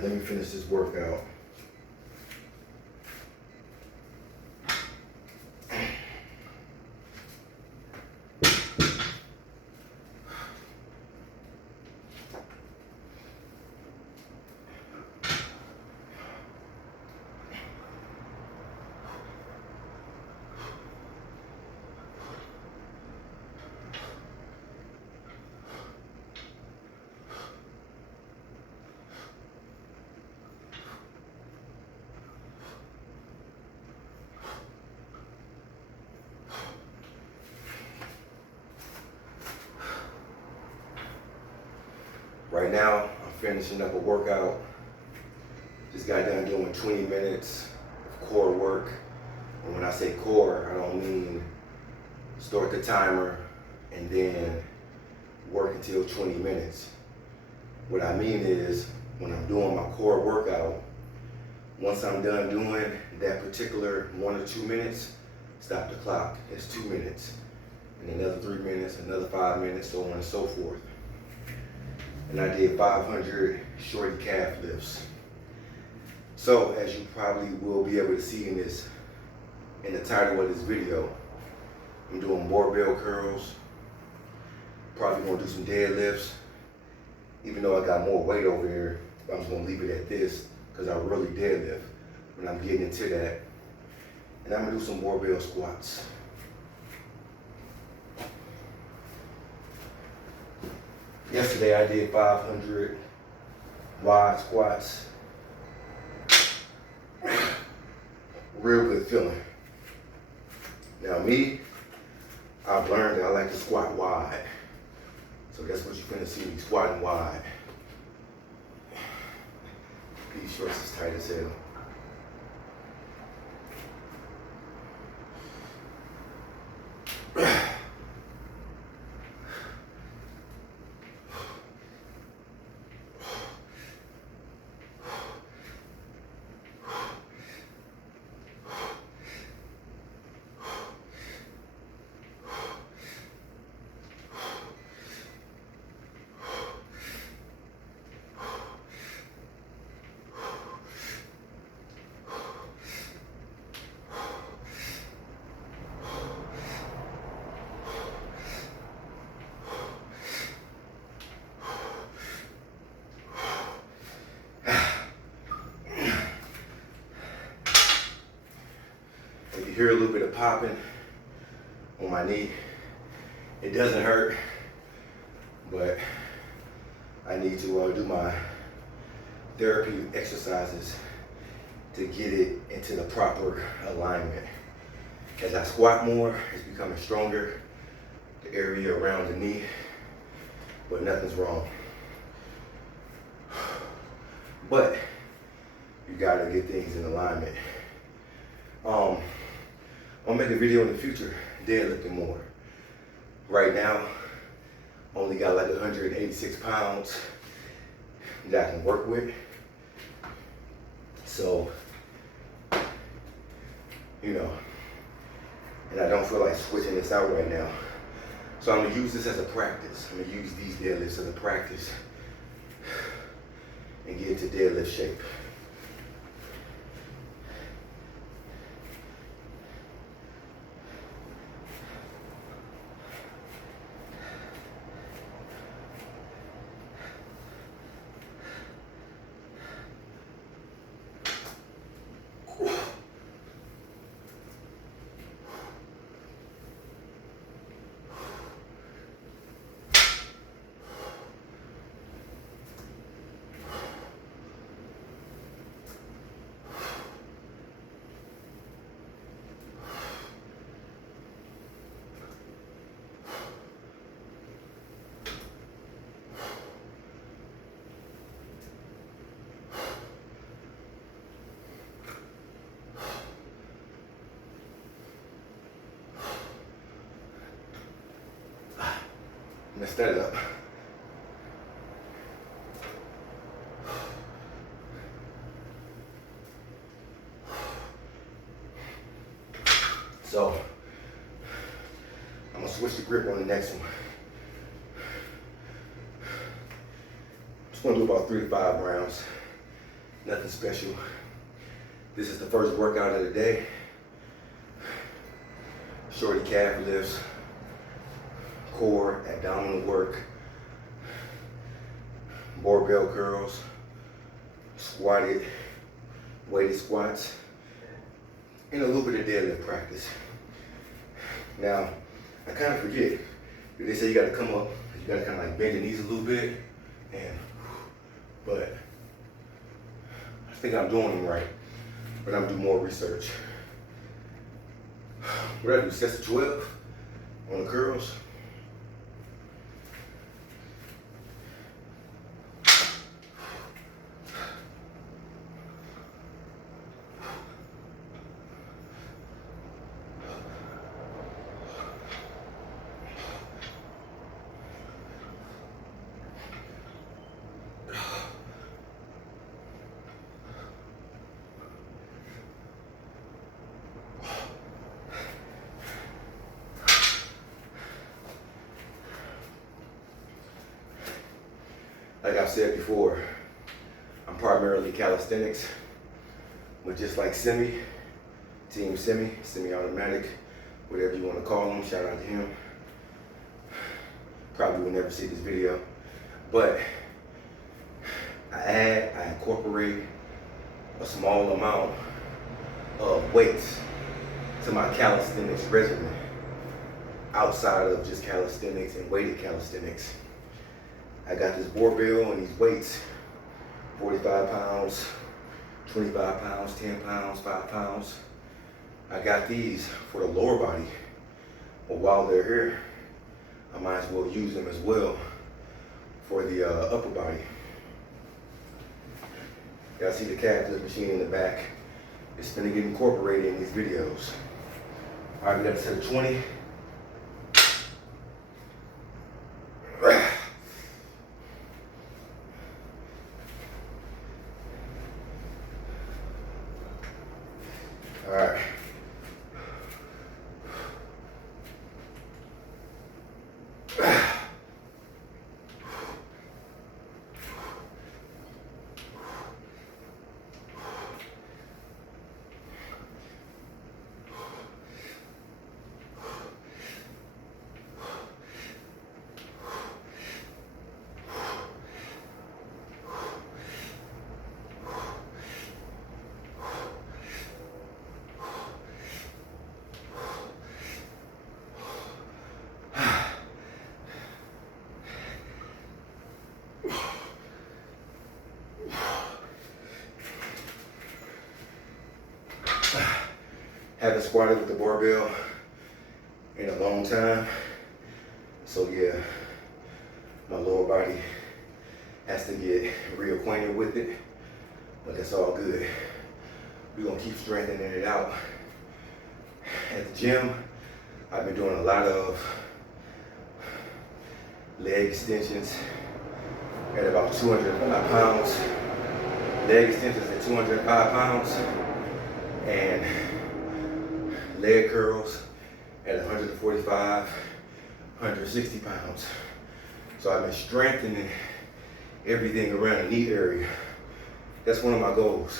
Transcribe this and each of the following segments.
right, let me finish this workout. Right now, I'm finishing up a workout. Just got done doing 20 minutes of core work. And when I say core, I don't mean start the timer and then work until 20 minutes. What I mean is, when I'm doing my core workout, once I'm done doing that particular 1 or 2 minutes, stop the clock. It's 2 minutes. And another 3 minutes, another 5 minutes, so on and so forth. And I did 500 shorty calf lifts. So, as you probably will be able to see in the title of this video, I'm doing barbell curls, probably gonna do some deadlifts, even though I got more weight over here. I'm just gonna leave it at this because I really deadlift when I'm getting into that. And I'm gonna do some barbell squats. Yesterday I did 500 wide squats. Real good feeling. Now me, I've learned that I like to squat wide. So that's what you're gonna see me squatting wide. These shorts is tight as hell. If you hear a little bit of popping on my knee, it doesn't hurt, but I need to do my therapy exercises to get it into the proper alignment. As I squat more, it's becoming stronger, the area around the knee, but nothing's wrong. But you gotta get things in alignment. I'll make a video in the future deadlifting more. Right now, only got like 186 pounds that I can work with. So, you know, and I don't feel like switching this out right now. So I'm gonna use this as a practice. I'm gonna use these deadlifts as a practice and get into deadlift shape. Messed that up. So, I'm gonna switch the grip on the next one. Just gonna do about 3 to 5 rounds. Nothing special. This is the first workout of the day. Shorty calf lifts, core, abdominal work, barbell curls, squatted, weighted squats, and a little bit of deadlift practice. Now, I kind of forget, they say you gotta come up, you gotta kind of like bend your knees a little bit, but I think I'm doing them right, but I'm gonna do more research. What I do, sets of 12 on the curls. Like I've said before, I'm primarily calisthenics, but just like Team semi-automatic, whatever you want to call him, shout out to him. Probably will never see this video, but I incorporate a small amount of weights to my calisthenics regimen outside of just calisthenics and weighted calisthenics. I got this barbell and these weights, 45 pounds, 25 pounds, 10 pounds, 5 pounds. I got these for the lower body, but while they're here, I might as well use them as well for the upper body. Y'all see the calf lift machine in the back. It's gonna get incorporated in these videos. All right, we got a set of 20. All right. Haven't squatted with the barbell in a long time. So yeah, my lower body has to get reacquainted with it, but that's all good. We're gonna keep strengthening it out. At the gym, I've been doing a lot of leg extensions at about 205 pounds. Leg extensions at 205 pounds. And leg curls at 145, 160 pounds. So I've been strengthening everything around the knee area. That's one of my goals.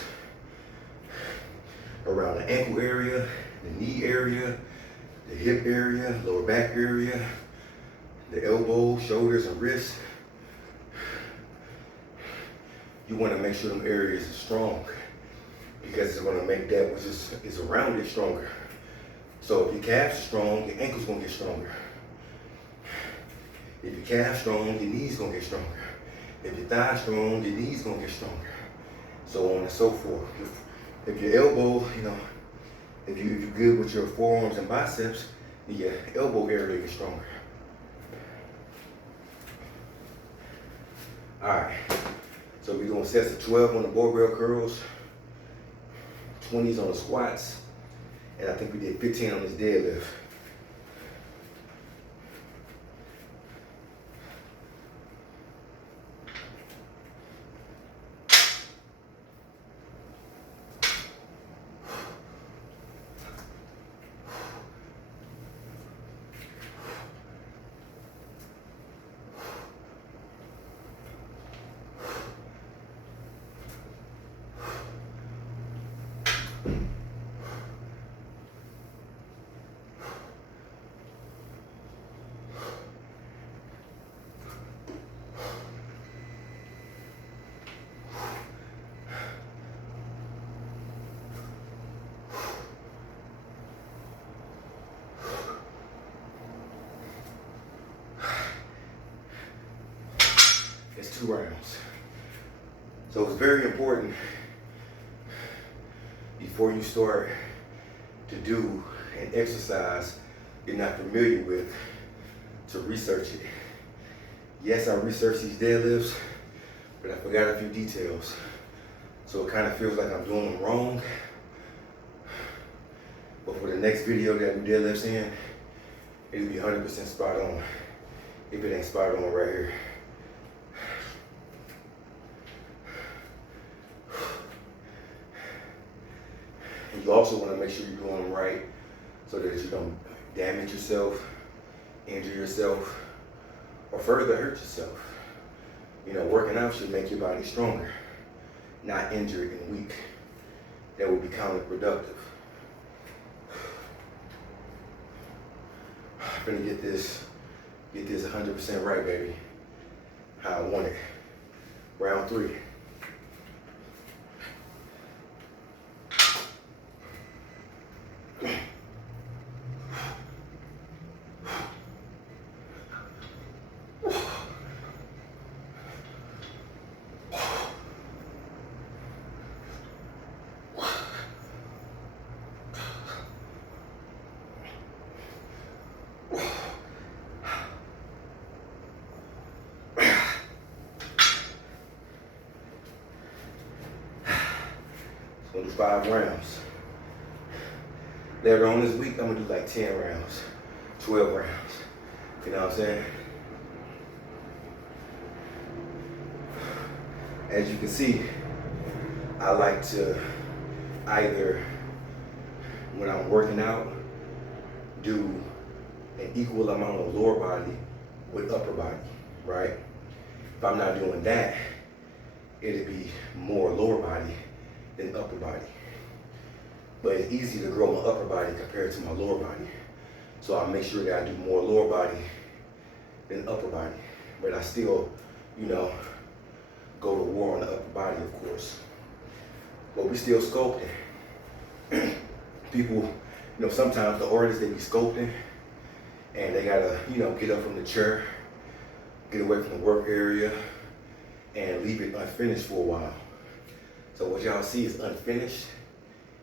Around the ankle area, the knee area, the hip area, lower back area, the elbow, shoulders, and wrists. You want to make sure them areas are strong because it's going to make that which is around it stronger. So if your calves are strong, your ankle's gonna get stronger. If your calf's strong, your knee's gonna get stronger. If your thigh's strong, your knee's gonna get stronger. So on and so forth. If your elbow, if you're good with your forearms and biceps, your elbow area gets stronger. All right, so we're doing sets of 12 on the barbell curls, 20s on the squats, and I think we did 15 on this deadlift. It's 2 rounds. So it's very important before you start to do an exercise you're not familiar with to research it. Yes, I researched these deadlifts, but I forgot a few details. So it kind of feels like I'm doing them wrong. But for the next video that we deadlifts in, it'll be 100% spot on. If it ain't spot on right here. And you also want to make sure you're doing them right so that you don't damage yourself, injure yourself, or further hurt yourself. You know, working out should make your body stronger, not injured and weak. That would be counterproductive. I'm gonna get this 100% right, baby. How I want it. Round 3. I'm gonna do 5 rounds. Later on this week, I'm gonna do like 10 rounds, 12 rounds. You know what I'm saying? As you can see, I like to either, when I'm working out, do an equal amount of lower body with upper body, right? If I'm not doing that, it'd be more lower body than upper body. But it's easy to grow my upper body compared to my lower body. So I make sure that I do more lower body than upper body. But I still, you know, go to war on the upper body, of course. But we still sculpting. People, you know, sometimes the artists, they be sculpting and they gotta, you know, get up from the chair, get away from the work area, and leave it unfinished for a while. So what y'all see is unfinished,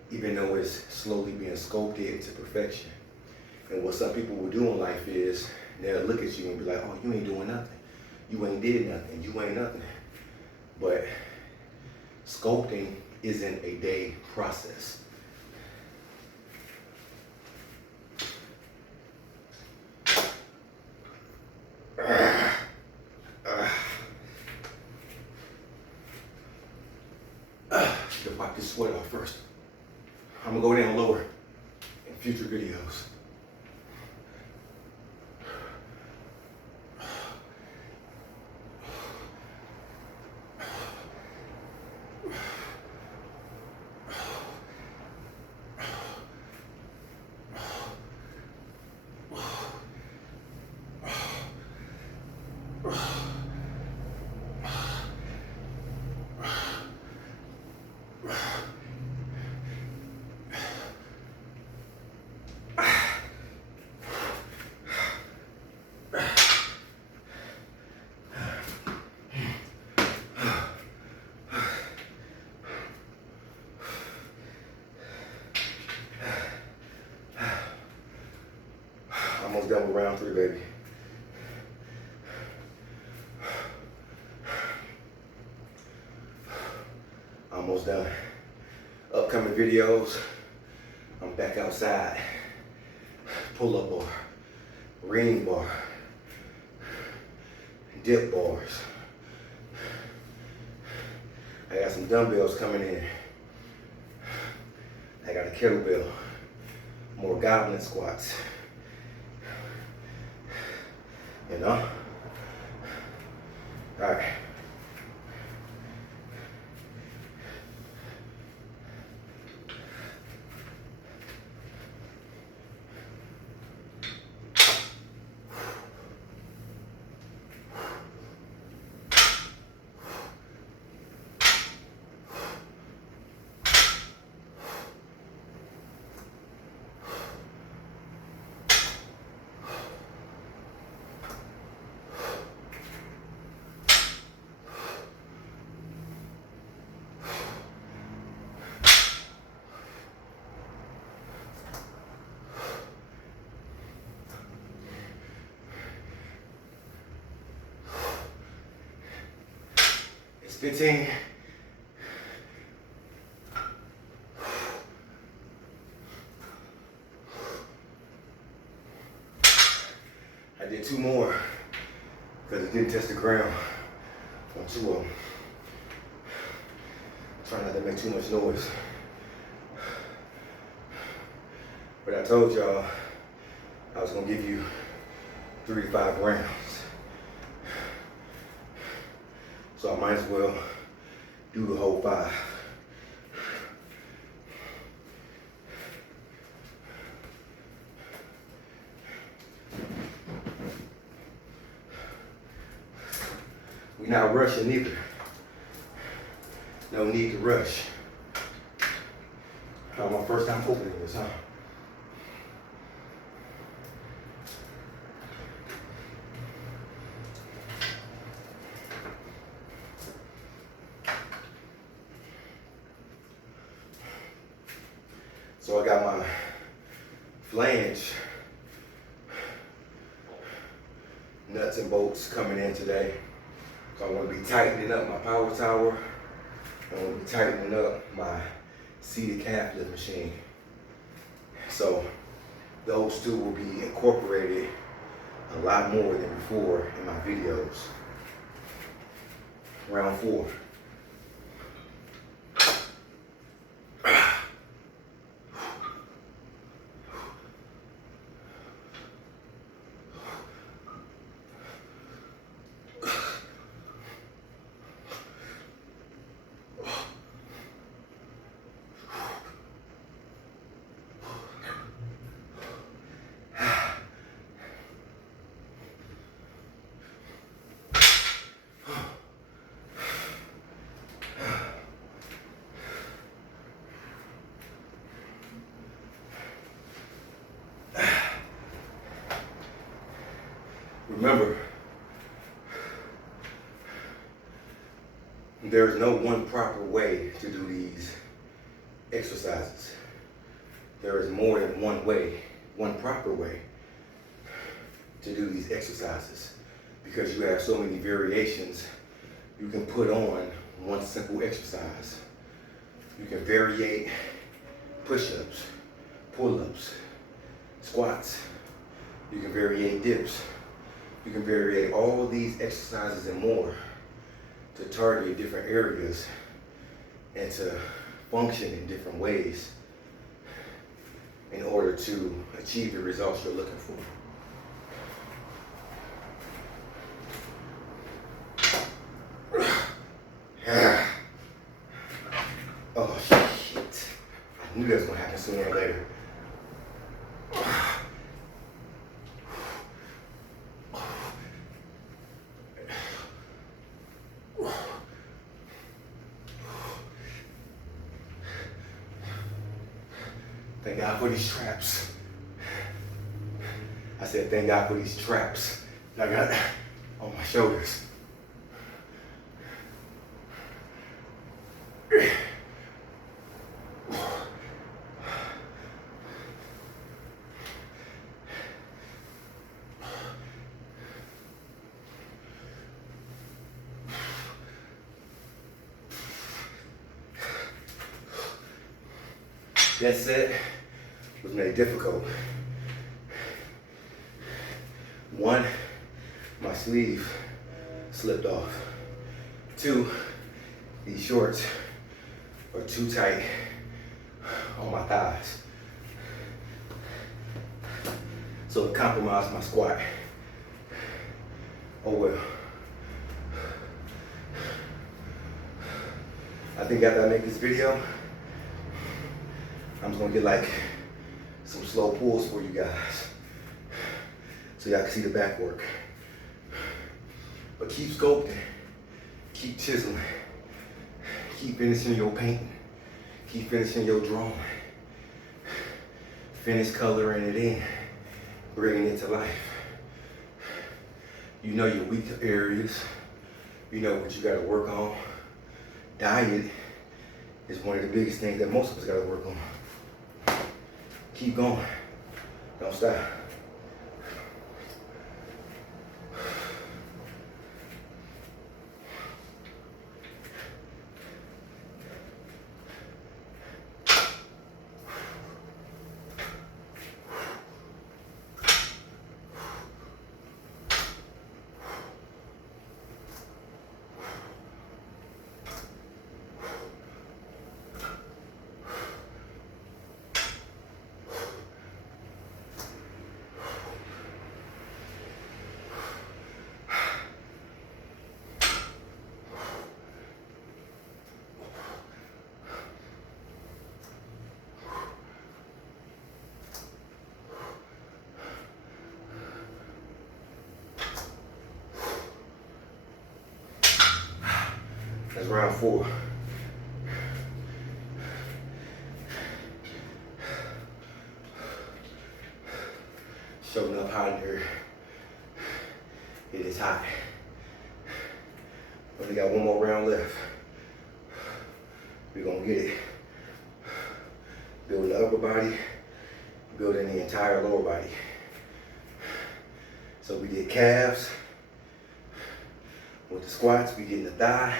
even though it's slowly being sculpted to perfection. And what some people will do in life is, they'll look at you and be like, oh, you ain't doing nothing. You ain't did nothing, you ain't nothing. But sculpting isn't a day process. Wipe this sweat off first. I'm gonna go down lower in future videos. Almost done with round 3, baby. Almost done. Upcoming videos, I'm back outside. Pull-up bar, ring bar, dip bars. I got some dumbbells coming in. I got a kettlebell, more goblet squats. You know? All right. 15. I did 2 more because it didn't touch the ground on 2 of them. Try not to make too much noise. But I told y'all I was gonna give you 3 to 5 rounds. So I might as well do the whole 5. We're not rushing either. No need to rush. My first time opening this, huh? So I got my flange nuts and bolts coming in today. So I want to be tightening up my power tower. I want to be tightening up my seated calf lift machine. So those 2 will be incorporated a lot more than before in my videos. Round 4. Remember, there is no one proper way to do these exercises. There is more than one way, one proper way to do these exercises, because you have so many variations you can put on one simple exercise. You can variate push-ups, pull-ups, squats. You can variate dips. You can variate all of these exercises and more to target different areas and to function in different ways in order to achieve the results you're looking for. Oh shit. I knew that was gonna happen sooner or later. Thank God for these traps. I said, thank God for these traps that I got on my shoulders. That set was made difficult. 1, my sleeve slipped off. 2, these shorts are too tight on my thighs. So it compromised my squat. Oh well. I think after I make this video, I'm just gonna get like some slow pulls for you guys so y'all can see the back work. But keep sculpting, keep chiseling, keep finishing your painting, keep finishing your drawing. Finish coloring it in, bringing it to life. You know your weak areas, you know what you gotta work on. Diet is one of the biggest things that most of us gotta work on. Keep going, don't stop. That's round 4. Showing up hot in here. It is hot. Only got one more round left. We're gonna get it. Building the upper body, building the entire lower body. So we did calves. With the squats, we getting the thigh.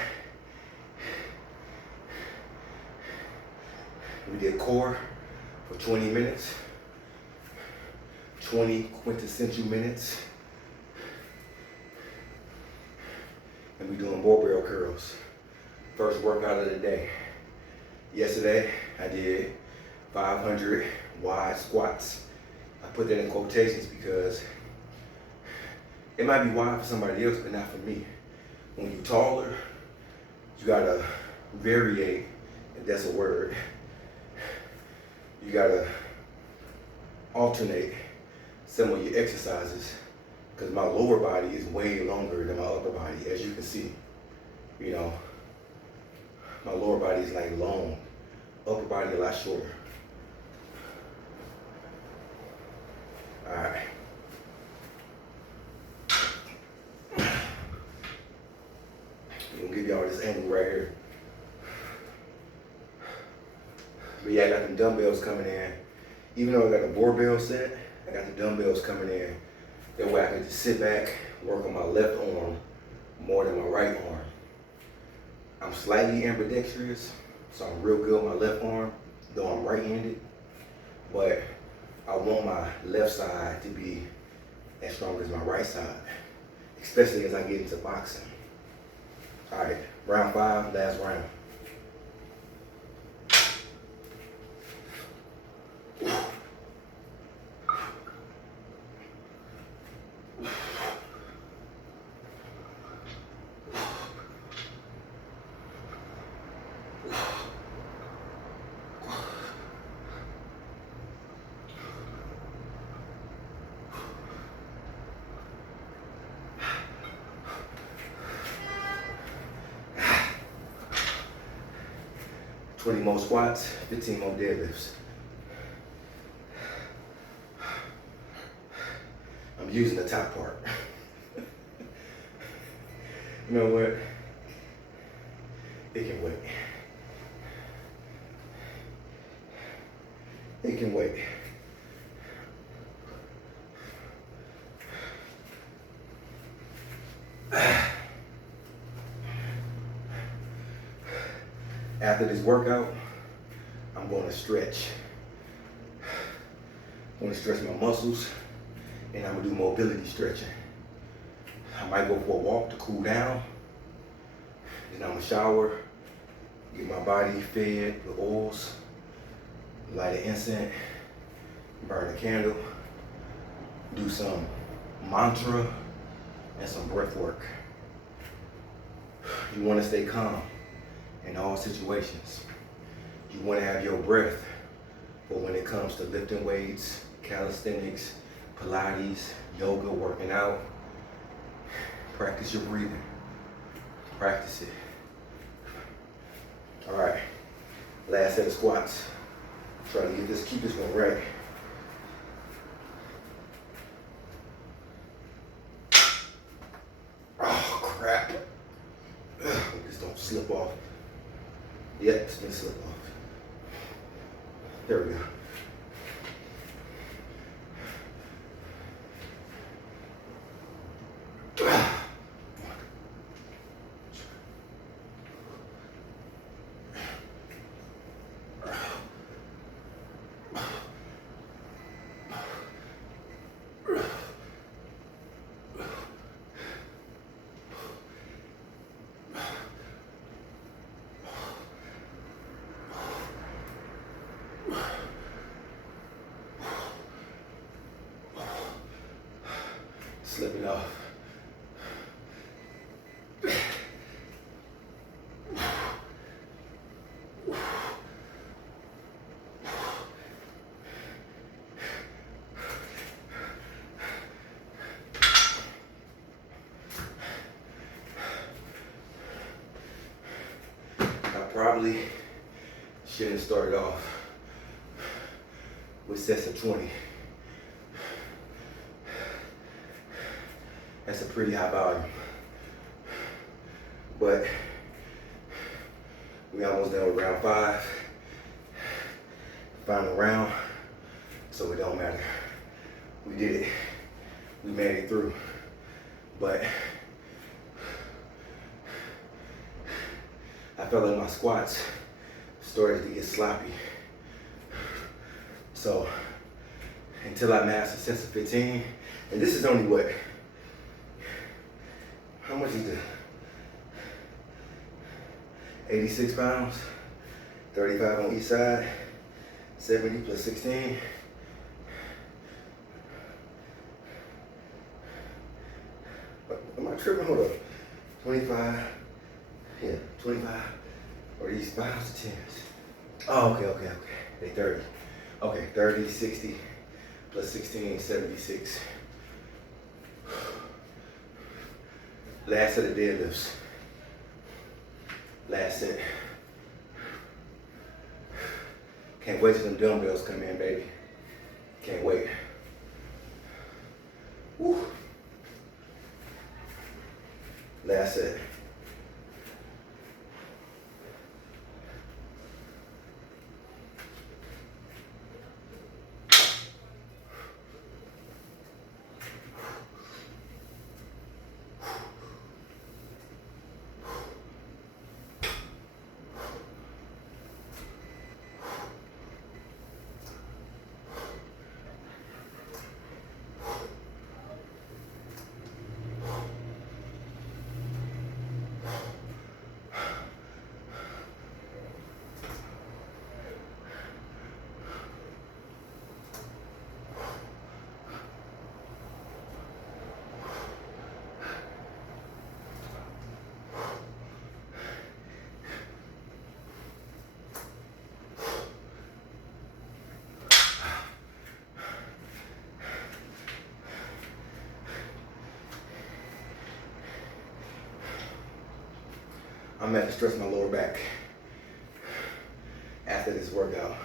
We did core for 20 minutes. 20 quintessential minutes. And we doing barbell curls. First workout of the day. Yesterday, I did 500 wide squats. I put that in quotations because it might be wide for somebody else, but not for me. When you're taller, you gotta variate, if that's a word. You gotta alternate some of your exercises because my lower body is way longer than my upper body, as you can see. You know, my lower body is like long, upper body a lot shorter. All right. I'm gonna give y'all this angle right here. But yeah, I got the dumbbells coming in. Even though I got a barbell set, I got the dumbbells coming in. That way I can just sit back, work on my left arm more than my right arm. I'm slightly ambidextrous, so I'm real good with my left arm, though I'm right-handed. But I want my left side to be as strong as my right side, especially as I get into boxing. All right, round 5, last round. Twenty more squats, 15 more deadlifts. I'm using the top part. You know what? It can wait. It can wait. After this workout, I'm going to stretch. I'm going to stretch my muscles, and I'm going to do mobility stretching. I might go for a walk to cool down, then I'm going to shower, get my body fed with oils, light an incense, burn a candle, do some mantra and some breath work. You want to stay calm in all situations. You want to have your breath, but when it comes to lifting weights, calisthenics, Pilates, yoga, working out, practice your breathing. Practice it. All right, last set of squats. Try to keep this one right. Oh crap. Hope this don't slip off. Yep, it's been slipped off. There we go. probably shouldn't have started off with sets of 20. That's a pretty high volume. But we almost done with round 5. Final round, so it don't matter. We did it. We made it through. But I felt like my squats started to get sloppy. So until I master sets of 15, and this is only what? How much is it? 86 pounds, 35 on each side, 70 plus 16. Am I tripping? Hold up. 25, yeah, 25, or these 5s to 10s. Oh, okay. They 30. Okay, 30, 60, plus 16, 76. Last set of deadlifts. Last set. Can't wait till them dumbbells come in, baby. Can't wait. Woo. Last set. I'm gonna have to stretch my lower back after this workout.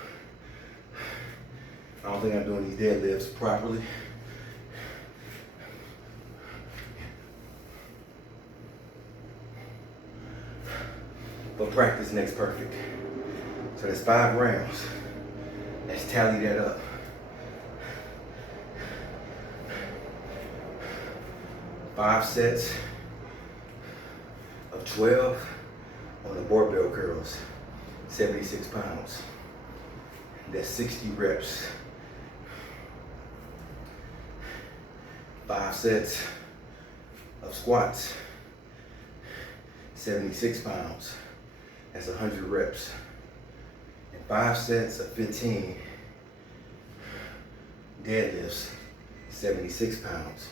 I don't think I'm doing these deadlifts properly. But practice makes perfect. So there's 5 rounds. Let's tally that up. 5 sets of 12 on the barbell curls, 76 pounds. That's 60 reps. 5 sets of squats, 76 pounds. That's 100 reps. And 5 sets of 15 deadlifts, 76 pounds.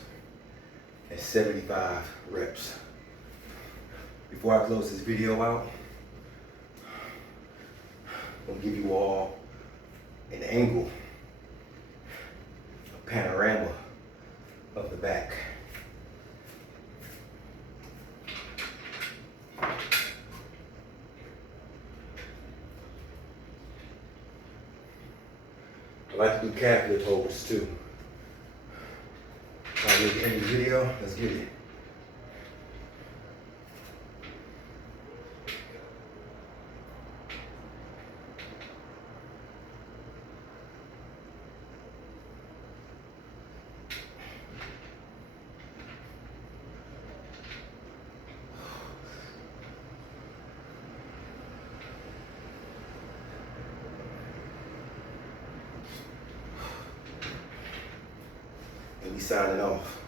That's 75 reps. Before I close this video out, I'm gonna give you all an angle, a panorama of the back. I like to do calf holds too. All right, at the end of the video, let's get it. And we signing off.